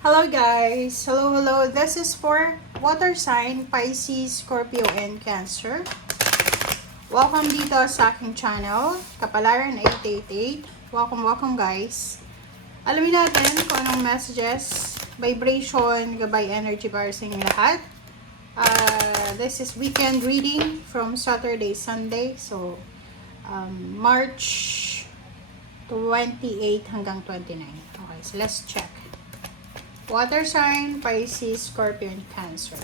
Hello guys! Hello! This is for water sign, Pisces, Scorpio, and Cancer. Welcome dito sa aking channel, Kapalaran 888. Welcome guys! Alamin natin kung anong messages, vibration, gabay energy para sa inyong lahat. This is weekend reading from Saturday, Sunday. So, March 28 hanggang 29. Okay, so let's check. Water sign, Pisces, Scorpio, and Cancer.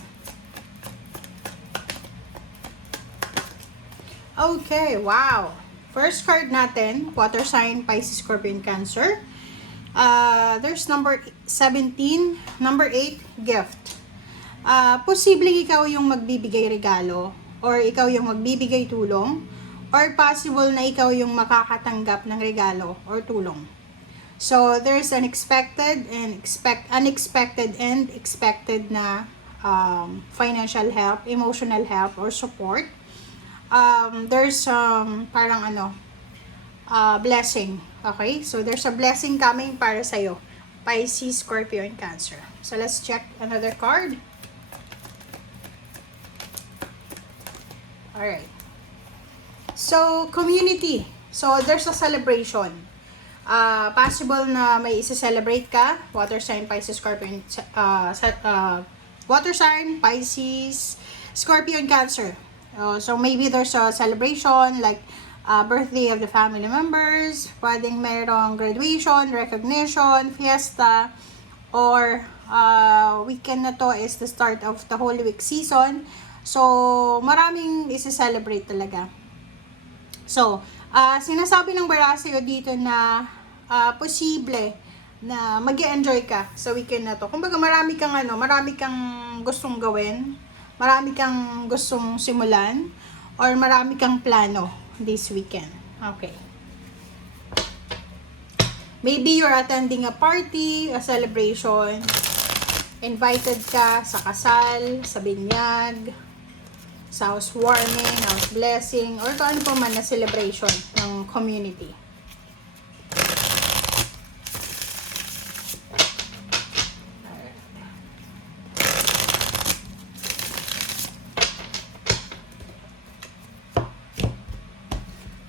Okay, wow. First card natin, water sign, Pisces, Scorpio, and Cancer. There's number 17, number 8, gift. Posibleng ikaw yung magbibigay regalo, or ikaw yung magbibigay tulong, or possible na ikaw yung makakatanggap ng regalo or tulong. So, there's unexpected and expected na financial help, emotional help, or support. There's parang blessing. Okay? So, there's a blessing coming para sa'yo. Pisces, Scorpio, and Cancer. So, let's check another card. Alright. So, community. So, there's a celebration. Possible na may isa-celebrate ka, water sign, Pisces, Scorpio, water sign, Pisces, Scorpio, and Cancer. So maybe there's a celebration like birthday of the family members, pwedeng mayroong graduation, recognition, fiesta, or weekend na to is the start of the Holy Week season. So maraming isa-celebrate talaga. So, sinasabi ng Barasio dito na posible na mag-enjoy ka sa weekend na to. Kumbaga marami kang gustong gawin, marami kang gustong simulan, or marami kang plano this weekend. Okay. Maybe you're attending a party, a celebration, invited ka sa kasal, sa binyag, sa housewarming, house blessing, or kung ano pa man na celebration ng community.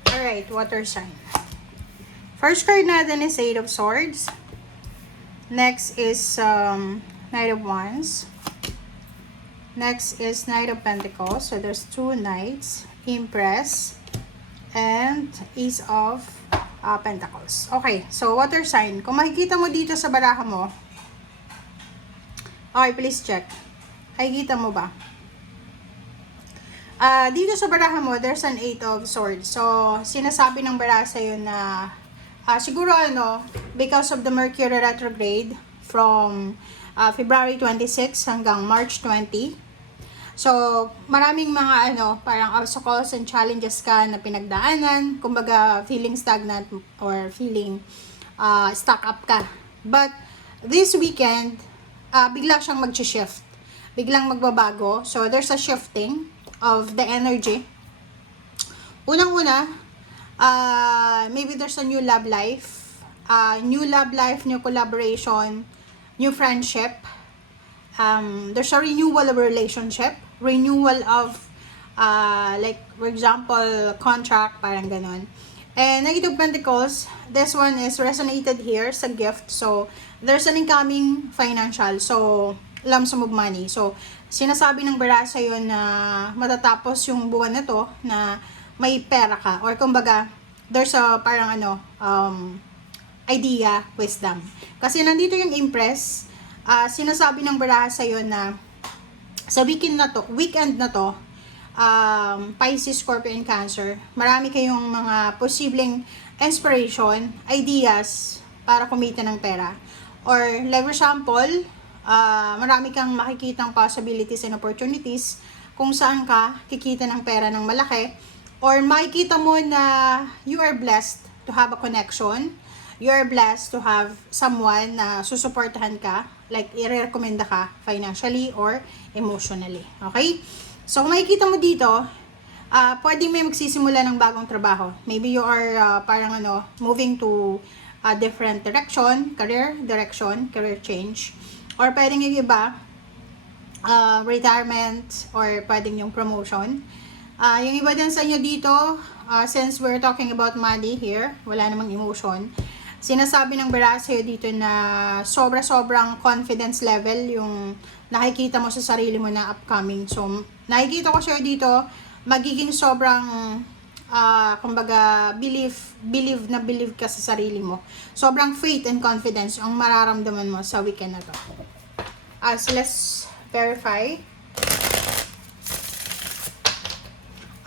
Alright, water sign. First card natin is Eight of Swords. Next is Knight of Wands. Next is Knight of Pentacles. So, there's two Knights. Empress. And Ace of Pentacles. Okay. So, water sign. Kung makikita mo dito sa baraha mo. Okay, please check. Makikita mo ba? Dito sa baraha mo, there's an Eight of Swords. So, sinasabi ng baraha sa'yo na siguro because of the Mercury retrograde from February 26 hanggang March 20. So, maraming mga parang obstacles and challenges ka na pinagdaanan. Kumbaga, feeling stagnant or feeling stuck up ka. But, this weekend, bigla siyang mag-shift. Biglang magbabago. So, there's a shifting of the energy. Unang-una, maybe there's a new love life. New collaboration, new friendship. There's a renewal of relationship, renewal of like for example contract, parang ganon. And Knight of Pentacles, this one is resonated here sa gift. So there's an incoming financial, so lump sum of money. So sinasabi ng Barasa yun na matatapos yung buwan na to na may pera ka, or kumbaga there's a parang idea, wisdom. Kasi nandito yung Empress. Sinasabi ng baraha sa'yo na sa weekend na to, Pisces, Scorpio, and Cancer, marami kayong mga posibleng inspiration, ideas para kumita ng pera. Or, like for example, marami kang makikitang possibilities and opportunities kung saan ka kikita ng pera ng malaki. Or, makikita mo na you are blessed to have a connection. You are blessed to have someone na susuportahan ka, like i-recommenda ka financially or emotionally. Okay? So, kung makikita mo dito, pwedeng may magsisimula ng bagong trabaho. Maybe you are moving to different direction, career change, or pwedeng yung iba, retirement, or pwedeng yung promotion. Yung iba din sa inyo dito, since we're talking about money here, wala namang emotion, sinasabi ng bara sa'yo dito na sobrang confidence level yung nakikita mo sa sarili mo na upcoming. So, nakikita ko sa'yo dito, magiging sobrang kumbaga, believe ka sa sarili mo. Sobrang faith and confidence ang mararamdaman mo sa weekend na to. So, let's verify.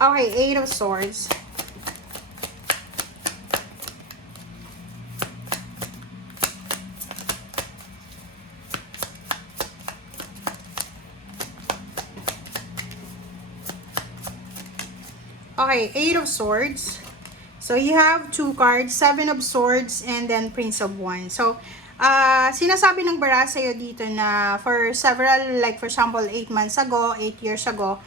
Okay, 8 of Swords. Okay, 8 of Swords. So, you have 2 cards, 7 of Swords, and then Prince of Wands. So, sinasabi ng bara sa'yo dito na for several, like for example, 8 months ago, 8 years ago,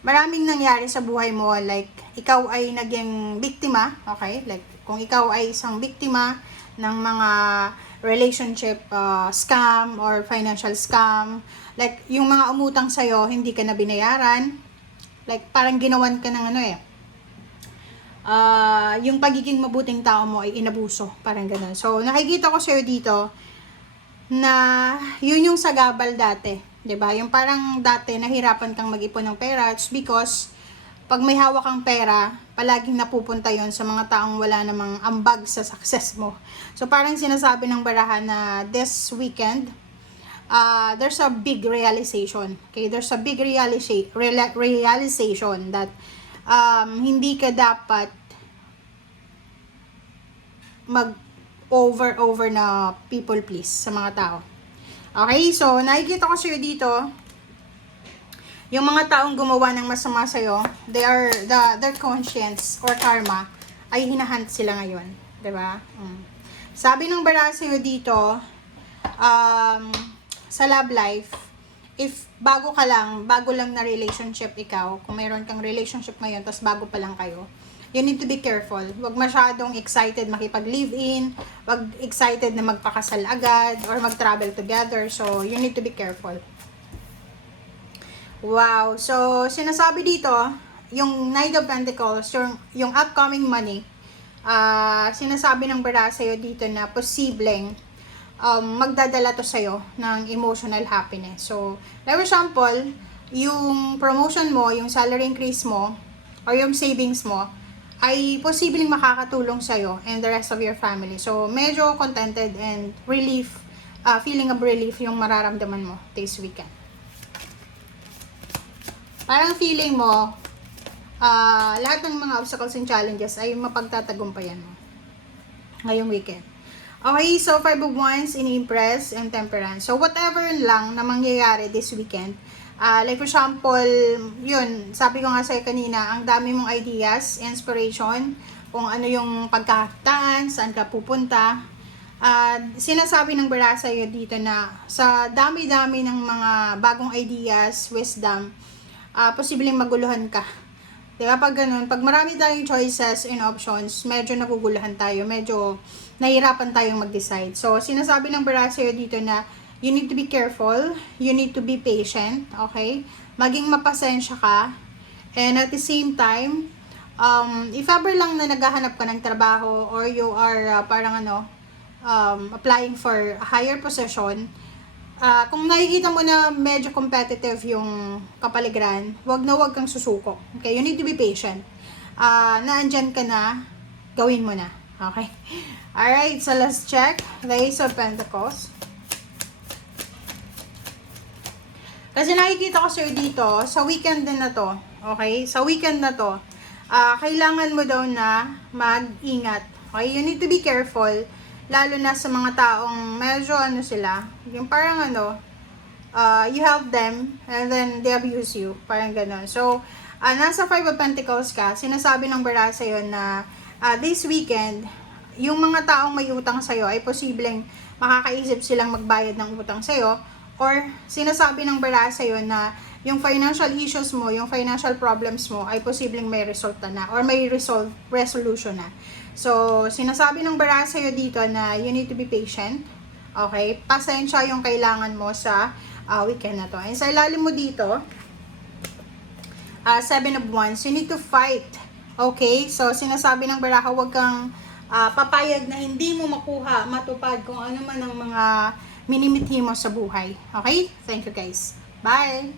maraming nangyari sa buhay mo. Like, ikaw ay naging biktima, okay? Like, kung ikaw ay isang biktima ng mga relationship scam or financial scam, like, yung mga umutang sa'yo, hindi ka na binayaran. Like, parang ginawan ka ng yung pagiging mabuting tao mo ay inabuso. Parang gano'n. So, nakikita ko sa'yo dito na yun yung sagabal dati. 'Di ba? Yung parang dati, nahirapan kang mag-ipon ng pera. It's because, pag may hawak kang pera, palaging napupunta yon sa mga taong wala namang ambag sa success mo. So, parang sinasabi ng barahan na this weekend, there's a big realization. Okay, there's a big realization that hindi ka dapat over na people please sa mga tao. Okay, so nakikita ko sa'yo dito, yung mga taong gumawa ng masama sa'yo, their conscience or karma ay hinahunt sila ngayon, 'di ba? Sabi ng bara sa'yo dito, sa love life, if bago lang na relationship ikaw, kung mayroon kang relationship ngayon, tapos bago pa lang kayo, you need to be careful. Huwag masyadong excited makipag-live-in, huwag excited na magpakasal agad, or mag-travel together. So, you need to be careful. Wow! So, sinasabi dito, yung Knight of Pentacles, yung upcoming money, sinasabi ng bara sa'yo dito na posibleng magdadala to sa'yo ng emotional happiness. So, like for example, yung promotion mo, yung salary increase mo, or yung savings mo, ay posibleng makakatulong sa'yo and the rest of your family. So, medyo contented and relief, feeling of relief yung mararamdaman mo this weekend. Parang feeling mo, lahat ng mga obstacles and challenges ay mapagtatagumpayan mo ngayong weekend. Okay, so 5 of Wands, in-impress, and Temperance. So, whatever lang na mangyayari this weekend, like for example, yun, sabi ko nga sa'yo kanina, ang dami mong ideas, inspiration, kung ano yung pagkakakitaan, saan ka pupunta. Sinasabi ng bara sa'yo dito na sa dami-dami ng mga bagong ideas, wisdom, posibleng maguluhan ka. Diba? Pag ganun, pag marami tayong choices and options, medyo naguguluhan tayo, medyo nahihirapan tayong mag-decide. So, sinasabi ng bara sa'yo dito na you need to be careful, you need to be patient, okay? Maging mapasensya ka, and at the same time, if ever lang na naghahanap ka ng trabaho, or you are applying for a higher position, kung nakikita mo na medyo competitive yung kapaligiran, wag kang susuko. Okay, you need to be patient. Naandyan ka na, gawin mo na. Okay? Alright, so let's check. The Ace of Pentacles. Kasi nakikita ko sa'yo dito, sa weekend din na to, okay? Sa weekend na to, kailangan mo daw na mag-ingat. Okay? You need to be careful. Lalo na sa mga taong medyo sila, yung parang you help them and then they abuse you, parang ganon. So, nasa 5 of Pentacles ka, sinasabi ng bara sa'yo na this weekend, yung mga taong may utang sa'yo ay posibleng makakaisip silang magbayad ng utang sa'yo, or sinasabi ng bara sa'yo na yung financial issues mo, yung financial problems mo ay posibleng may resulta na or may resolution na. So, sinasabi ng baraha sa'yo dito na you need to be patient. Okay? Pasensya yung kailangan mo sa weekend na to. And sa ilalim mo dito, Seven of Wands, you need to fight. Okay? So, sinasabi ng baraha, huwag kang papayag na hindi mo makuha, matupad kung ano man ang mga minimithi mo sa buhay. Okay? Thank you guys. Bye!